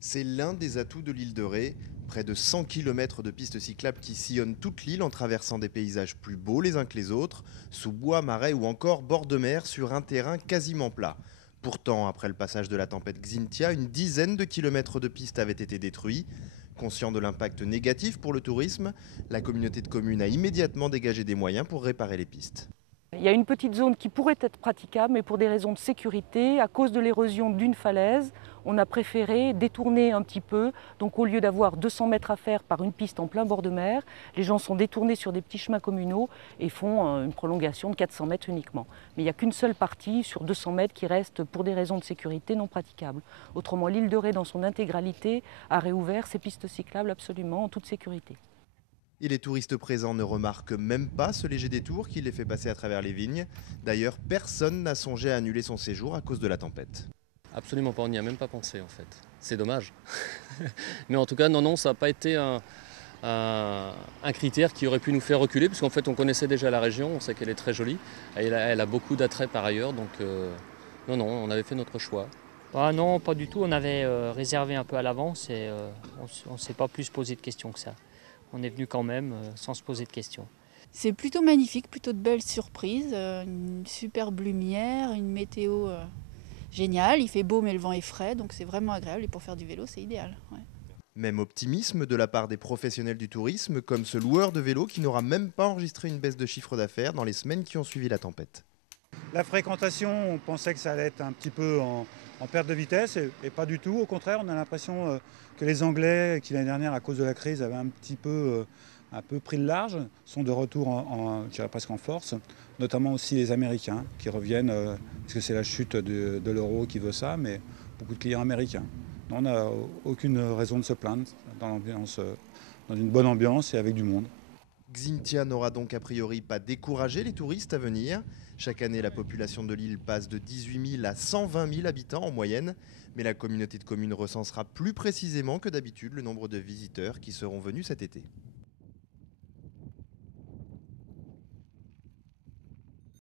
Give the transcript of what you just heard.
C'est l'un des atouts de l'île de Ré. Près de 100 km de pistes cyclables qui sillonnent toute l'île en traversant des paysages plus beaux les uns que les autres, sous bois, marais ou encore bord de mer sur un terrain quasiment plat. Pourtant, après le passage de la tempête Xynthia, une dizaine de kilomètres de pistes avaient été détruits. Conscient de l'impact négatif pour le tourisme, la communauté de communes a immédiatement dégagé des moyens pour réparer les pistes. Il y a une petite zone qui pourrait être praticable, mais pour des raisons de sécurité, à cause de l'érosion d'une falaise, on a préféré détourner un petit peu. Donc au lieu d'avoir 200 mètres à faire par une piste en plein bord de mer, les gens sont détournés sur des petits chemins communaux et font une prolongation de 400 mètres uniquement. Mais il n'y a qu'une seule partie sur 200 mètres qui reste pour des raisons de sécurité non praticables. Autrement, l'île de Ré dans son intégralité a réouvert ses pistes cyclables absolument en toute sécurité. Et les touristes présents ne remarquent même pas ce léger détour qui les fait passer à travers les vignes. D'ailleurs, personne n'a songé à annuler son séjour à cause de la tempête. Absolument pas, on n'y a même pas pensé en fait. C'est dommage. Mais en tout cas, non, ça n'a pas été un critère qui aurait pu nous faire reculer, puisqu'en fait on connaissait déjà la région, on sait qu'elle est très jolie, elle a beaucoup d'attrait par ailleurs, donc non, on avait fait notre choix. Ah non, pas du tout, on avait réservé un peu à l'avance et on ne s'est pas plus posé de questions que ça. On est venu quand même sans se poser de questions. C'est plutôt magnifique, plutôt de belles surprises, une superbe lumière, une météo géniale. Il fait beau mais le vent est frais, donc c'est vraiment agréable et pour faire du vélo c'est idéal. Ouais. Même optimisme de la part des professionnels du tourisme, comme ce loueur de vélo qui n'aura même pas enregistré une baisse de chiffre d'affaires dans les semaines qui ont suivi la tempête. La fréquentation, on pensait que ça allait être un petit peu en perte de vitesse et pas du tout. Au contraire, on a l'impression que les Anglais, qui l'année dernière, à cause de la crise, avaient un peu pris le large, sont de retour je dirais presque en force. Notamment aussi les Américains qui reviennent, parce que c'est la chute de l'euro qui veut ça, mais beaucoup de clients américains. On n'a aucune raison de se plaindre dans une bonne ambiance et avec du monde. Xynthia n'aura donc a priori pas découragé les touristes à venir. Chaque année, la population de l'île passe de 18 000 à 120 000 habitants en moyenne. Mais la communauté de communes recensera plus précisément que d'habitude le nombre de visiteurs qui seront venus cet été.